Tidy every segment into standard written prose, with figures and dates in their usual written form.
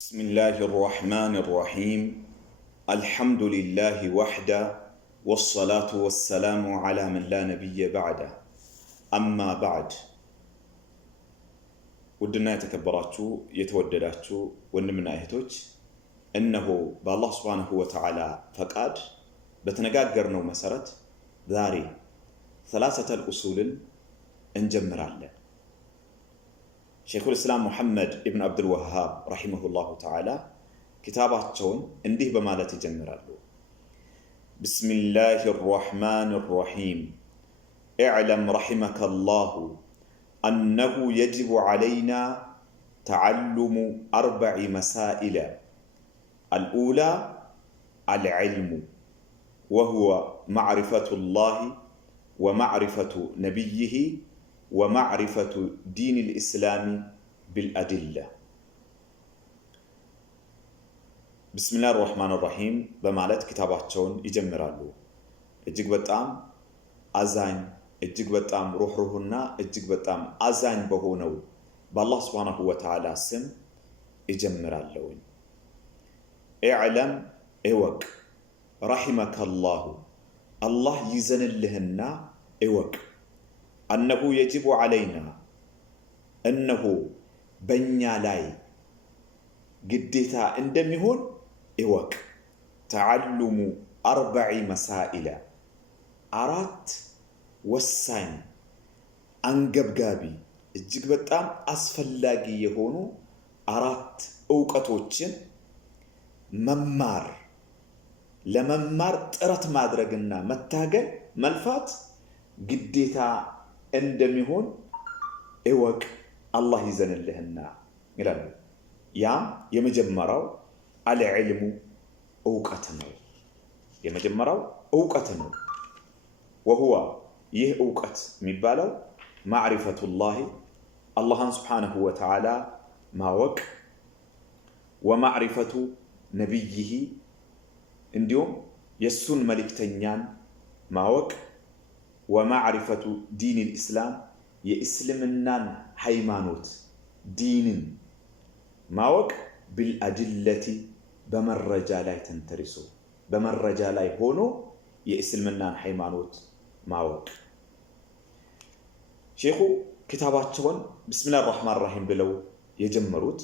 بسم الله الرحمن الرحيم الحمد لله وحده والصلاة والسلام على من لا نبي بعده أما بعد ودنا يتكبراتشو يتودداتشو ونمنا اهتوج إنه بالله سبحانه وتعالى فقاد بتنقاقرنو مسارت ذاري ثلاثة الأصول انجمر عليه شيخ الإسلام محمد ابن عبد الوهاب رحمه الله تعالى كتاباتهم انديه بمالة جمرالو بسم الله الرحمن الرحيم اعلم رحمك الله أنه يجب علينا تعلم 4 مسائل الأولى العلم وهو معرفة الله ومعرفة نبيه ومعرفة دين الإسلام بالأدلة بسم الله الرحمن الرحيم بمالت كتاباتهم يجمرالو اجيك بتام أزاين اجيك بتام روحنا اجيك بتام أزاين بهونو بالله سبحانه وتعالى سم يجمرالو اعلم اوك رحمك الله يزن لهنا اوك أنه يجب علينا أنه بنيا لاي قديتا اندميهون إوك تعلم 4 مسائل أرات وساين أنقبقابي እጅግ በጣም አስፈላጊ የሆኑ 4 ዕውቀቶችን መማር ለመማር ጥረት ማድረግና መታገል መልፋት ግዴታ እንደሚሆን እወቅ አላህ ይዘንልህና ይላል። ያም የመጀመሪያው አልዕልሙ ዕውቀት ነው። የመጀመሪያው ዕውቀት ነው። وهو ይህ ዕውቀት የሚባለው ማዕሪፈቱላህ አላህን ሱብሓነሁ ወተዓላ ማወቅ ወማዕሪፈቱ ነቢይህ እንዲሁም የሱን መልእክተኛን ማወቅ ومعرفة دين الإسلام يسلمنا حيمانوت دين ماوك بالأدلة بمرجا لا تنترسو بمرجا لا هونو يسلمنا حيمانوت ماوك شيخو كتاباتهم بسم الله الرحمن الرحيم بلو يجمروت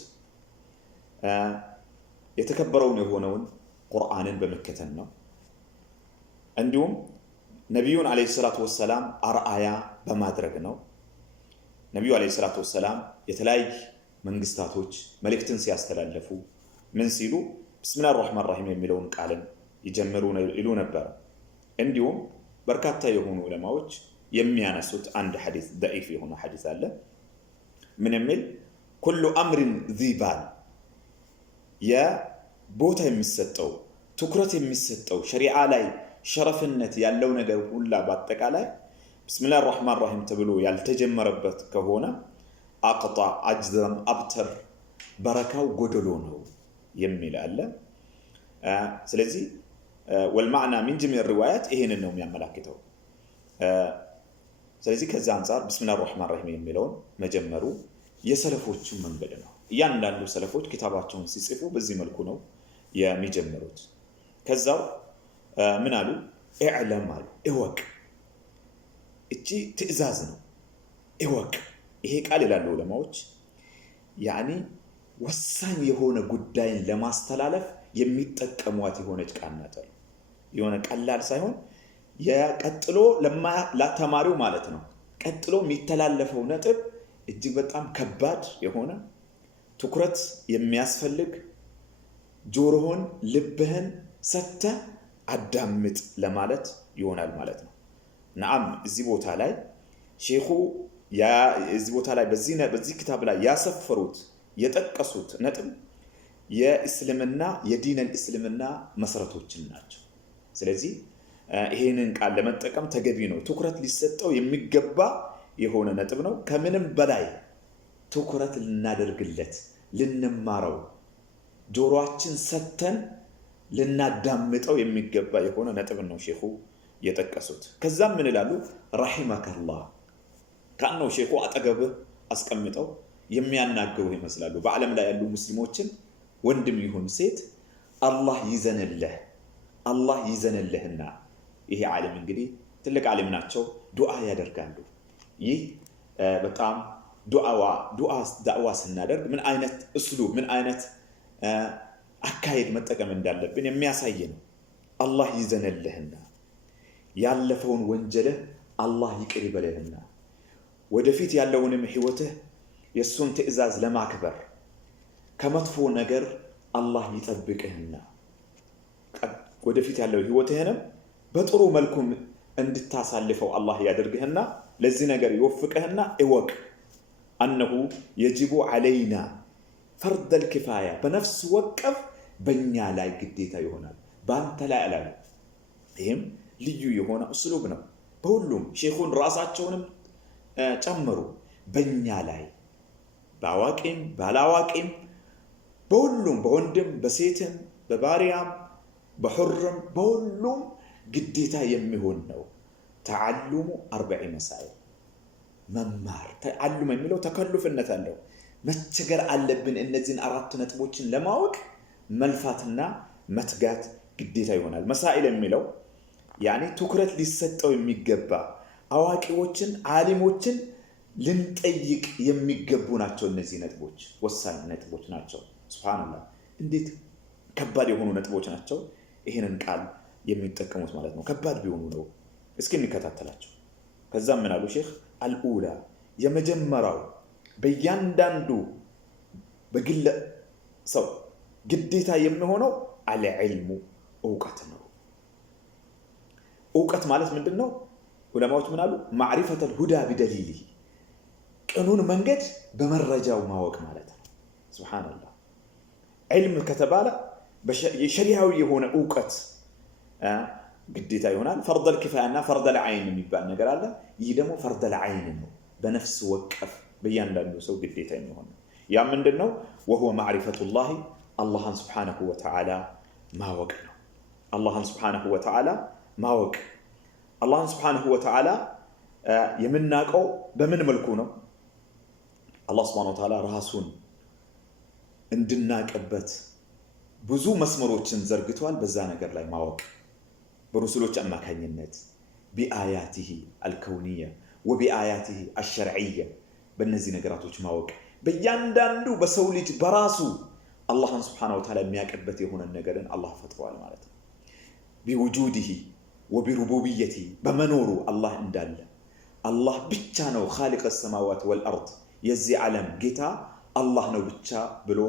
يتكبرون هونون قرآن بمكتنا عندهم ነቢዩን አለይሂ ሰላቱ ወሰላም አርአያ በማድረግ ነው። ነቢዩ አለይሂ ሰላቱ ወሰላም የተለያዩ መንግስታቶች መልእክትን ሲያስተላልፉ ምን ሲሉ ቢስሚላሂ ረህማን ረሂም የሚለውን ቃልን ይሉ ነበር። እንዲሁም በርካታ የሆኑ ዑለማዎች የሚያነሱት አንድ ሐዲስ ضعيف የሆነ ሐዲስ አለ። ምን የሚል ኩሉ አምሪን ዚባል የቦታ የሚሰጠው ትኩረት የሚሰጠው ሸሪዓ ላይ ሸረፍነት ያለው ነገር ሁላ በአጠቃላይ ቢስሚላሂ ረህማን ረሂም ተብሎ ያልተጀመረበት ከሆነ አቅጣ አጅዘም አብተር በረካው ጎደሎ ነው የሚል አለ። ስለዚህ ወልማዕና ሚን ጀሚዕ ሪዋያት ይሄንን ነው የሚያመላክተው። ስለዚህ ከዛ አንፃር ቢስሚላሂ ረህማን ረሂም የሚለውን መጀመሩ የሰለፎቹ መንገድ ነው። እያንዳንዱ ሰለፎች ኪታባቸውን ሲጽፉ በዚህ መልኩ ነው የሚጀምሩት። ከዛው ምን አሉ? ኢዕለም አሉ እወቅ። እቺ ትዕዛዝ ነው። እወቅ ይሄ ቃል ይላሉ ዑለማዎች ያኒ ወሳኝ የሆነ ጉዳይን ለማስተላለፍ የሚጠቀሟት የሆነች ቃል ናት። የሆነ ቀላል ሳይሆን የቀጥሎ ለተማሪው ማለት ነው ቀጥሎ የሚተላለፈው ነጥብ እጅግ በጣም ከባድ የሆነ ትኩረት የሚያስፈልግ ጆሮህን ልብህን ሰጥተህ አዳምጥ ለማለት ይሆናል ማለት ነው። ነዓም እዚህ ቦታ ላይ ሼኹ እዚህ ቦታ ላይ በዚህ ክታብ ላይ ያሰፈሩት የጠቀሱት ነጥብ የእስልምና የዲነል እስልምና መሰረቶችን ናቸው። ስለዚህ ይሄንን ቃል ለመጠቀም ተገቢ ነው። ትኩረት ሊሰጠው የሚገባ የሆነ ነጥብ ነው። ከምንም በላይ ትኩረት ልናደርግለት ልንማረው ጆሮአችን ሰተን ልናዳምጠው የሚገባ የሆነ ነጥብ ነው ሼኹ የጠቀሱት። ከዛም ምን ይላሉ? ረሂመከላህ ካነው ሼኹ አጠገብህ አስቀምጠው የሚያናገሩ ይመስላሉ። በዓለም ላይ ያሉ ሙስሊሞችን ወንድም ይሁን ሴት አላህ ይዘንልህና ይሄ ዓሊም እንግዲህ ትልቅ ዓሊም ናቸው። ዱዓ ያደርጋሉ። ይህ በጣም ዳዕዋ ስናደርግ ምን አይነት እስሉብ ምን አይነት አካሄድ መጠቀም እንዳለብን የሚያሳይ ነው። አላህ ይዘንልህና ያለፈውን ወንጀልህ አላህ ይቅር ይበልህና ወደፊት ያለውንም ህይወትህ የሱን ትዕዛዝ ለማክበር ከመጥፎ ነገር አላህ ይጠብቅህና ወደፊት ያለው ህይወትህንም በጥሩ መልኩ እንድታሳልፈው አላህ ያደርግህና ለዚህ ነገር ይወፍቅህና እወቅ أنه يجب علينا فرض الكفاية بنفس وقف بنيا لا قديتا يهونا بانت لا ألال هم ليو يهونا أسلوبنا بقولهم شيخون راساتشونم تمروا بنيا لا باواكم بالاواكم بقولهم بوندم بسيتم بباريام بحرم بقولهم قديتا يمهوننا تعلم 40 مسائل መማር ተዓሉም የሚለው ተከልፍነት አለው። መቸገር አለብን። እነዚህን አራት ነጥቦችን ለማወቅ መልፋትና መትጋት ግዴታ ይሆናል። መሳኢል የሚለው ያኔ ትኩረት ሊሰጠው የሚገባ አዋቂዎችን ዓሊሞችን ልንጠይቅ የሚገቡ ናቸው። እነዚህ ነጥቦች ወሳኝ ነጥቦች ናቸው። ሱብሃንአላህ እንዴት ከባድ የሆኑ ነጥቦች ናቸው። ይሄንን ቃል የሚጠቀሙት ማለት ነው። ከባድ ቢሆኑ ነው። እስኪ እንከታተላቸው። ከዛም ምን አሉ ሼክ አልኡላ የመጀመሪያው በእያንዳንዱ በግለ ሰው ግዴታ የሚሆነው አልዕልሙ እውቀት ነው። እውቀት ማለት ምንድነው? ዑለማዎች ምን አሉ? ማዕሪፈተል ሁዳ ቢደሊሊ ቅኑን መንገድ በመረጃው ማወቅ ማለት ነው። ሱብሃንአላህ ዒልም ከተባለ የሸሪዓዊ የሆነ እውቀት ግዴታ ይሆናል። ፈርደል ኪፋያና ፈርደል ዐይን የሚባል ነገር አለ። ይህ ደግሞ ፈርደል ዐይን ነው። በነፍስ ወቀፍ በእያንዳንዱ ሰው ግዴታ የሚሆን ነው። ያ ምንድነው? ወሁወ ማዕሪፈቱላሂ አላህን ሱብሓነሁ ወተዓላ ማወቅ ነው። አላህን ሱብሓነሁ ወተዓላ ማወቅ። አላህን ሱብሓነሁ ወተዓላ የምናውቀው በምን መልኩ ነው? አላህ ሱብሓነሁ ወተዓላ ራሱን እንድናቅበት ብዙ መስመሮችን ዘርግቷል። በዛ ነገር ላይ ማወቅ برسولوች አማካኝነት بآياته الكونية وبآياته الشرعية በእነዚህ ነገራቶች ማወቅ በእያንዳንዱ በሰው ልጅ በራሱ አላህን ሱብሓነሁ ወተዓላ የሚያቀበት የሆነ ነገርን አላህ ፈጥሯል ማለት ነው። بوجوده وبربوبيته በመኖሩ አላህ እንዳለ አላህ ብቻ ነው خالق السماوات والأرض የዚህ ዓለም ጌታ አላህ ነው ብቻ ብሎ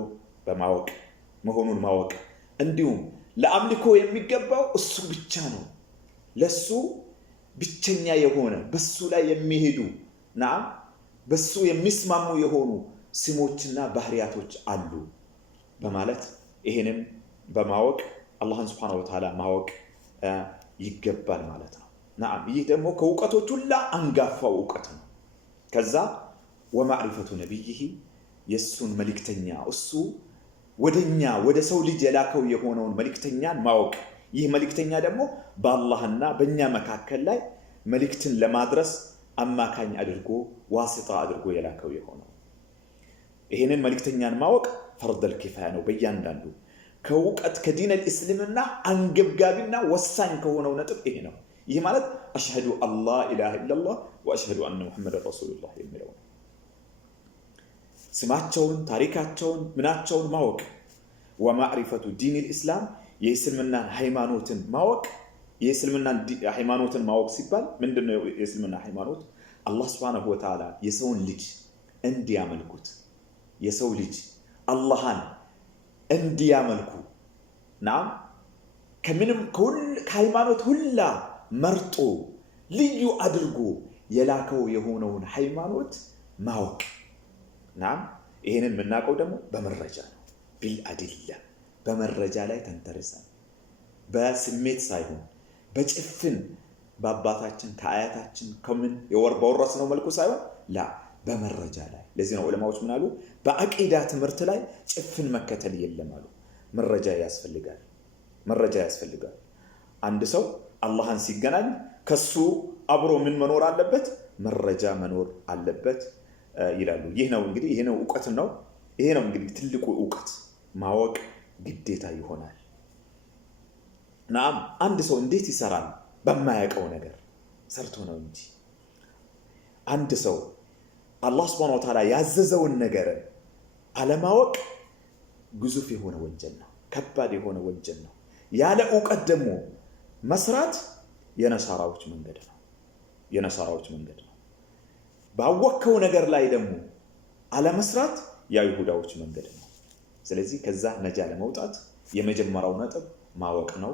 በማወቅ መሆኑን ማወቅ እንዲሁም ለአምልኮ የሚገባው እሱ ብቻ ነው። ለሱ ብቸኛ የሆነ በሱ ላይ የሚሄዱ በሱ የሚስማሙ የሆኑ ስሞችና ባህሪያቶች አሉ በማለት ይሄንን በማወቅ አላህን ሱብሓነሁ ወተዓላ ማወቅ ይገባል ማለት ነው። ይህ ደግሞ ከእውቀቶች ሁሉ አንጋፋው እውቀት ነው። ከዛ ወማዕሪፈቱ ነቢይህ የሱን መልእክተኛ እሱ ወደኛ ወደ ሰው ልጅ የላከው የሆነውን መልእክተኛን ማወቅ። ይህ መልእክተኛ ደግሞ በአላህና በእኛ መካከል ላይ መልእክትን ለማድረስ አማካኝ አድርጎ ዋሲጣ አድርጎ የላከው የሆነው ይሄንን መልእክተኛን ማወቅ ፈርደል ኪፋያ ነው። በእያንዳንዱ ከእውቀት ከዲን አልእስልምና አንገብጋቢና ወሳኝ ከሆነው ነጥብ ይሄ ነው። ይህ ማለት አሽሀዱ አላ ኢላሃ ኢለላህ ወአሽሀዱ አነ ሙሐመደን ረሱሉላህ የሚለው ነው። ስማቸውን ታሪካቸውን ምናቸውን ማወቅ። ወማዕሪፈቱ ዲን አልእስላም የእስልምናን ሃይማኖትን ማወቅ። የእስልምናን ሃይማኖትን ማወቅ ሲባል ምንድነው? የእስልምና ሃይማኖት አላህ ሱብሓነሁ ወተዓላ የሰውን ልጅ እንዲያመልኩት የሰው ልጅ አላህን እንዲያመልኩ ከምንም ከሃይማኖት ሁላ መርጦ ልዩ አድርጎ የላከው የሆነውን ሃይማኖት ማወቅ። ይሄንን የምናውቀው ደግሞ በመረጃ ነው። ቢልአድላ በመረጃ ላይ ተንተርሰን በስሜት ሳይሆን በጭፍን በአባታችን ከአያታችን ከምን በወረስነው መልኩ ሳይሆን በመረጃ ላይ። ለዚህ ነው ዑለማዎች ምን አሉ? በአቂዳ ትምህርት ላይ ጭፍን መከተል የለም አሉ። መረጃ ያስፈልጋል። አንድ ሰው አላህን ሲገናኝ ከሱ አብሮ ምን መኖር አለበት? መረጃ መኖር አለበት ይላሉ። ይህ ነው እንግዲህ እውቀት ነው። ይሄ ነው እንግዲህ ትልቁ እውቀት ማወቅ ግዴታ ይሆናል። ናም አንድ ሰው እንዴት ይሰራል? በማያውቀው ነገር ሰርቶ ነው እንጂ። አንድ ሰው አላህ ሱብሓነሁ ወተዓላ ያዘዘውን ነገር አለማወቅ ግዙፍ የሆነ ወንጀል ነው፣ ከባድ የሆነ ወንጀል ነው። ያለ ዕውቀት ደግሞ መስራት የነሳራዎች መንገድ ነው፣ የነሳራዎች መንገድ ነው። ባወቅከው ነገር ላይ ደግሞ አለመስራት የይሁዳዎች መንገድ ነው። ስለዚህ ከዛ ነጃ ለመውጣት የመጀመሪያው ነጥብ ማወቅ ነው።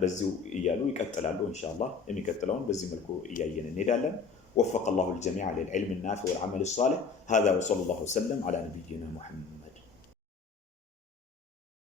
በዚሁ እያሉ ይቀጥላሉ። ኢንሻአላህ የሚቀጥለውን በዚህ መልኩ እያየን እንሄዳለን። وفق الله الجميع للعلم النافع والعمل الصالح. هذا وصلى الله وسلم على نبينا محمد.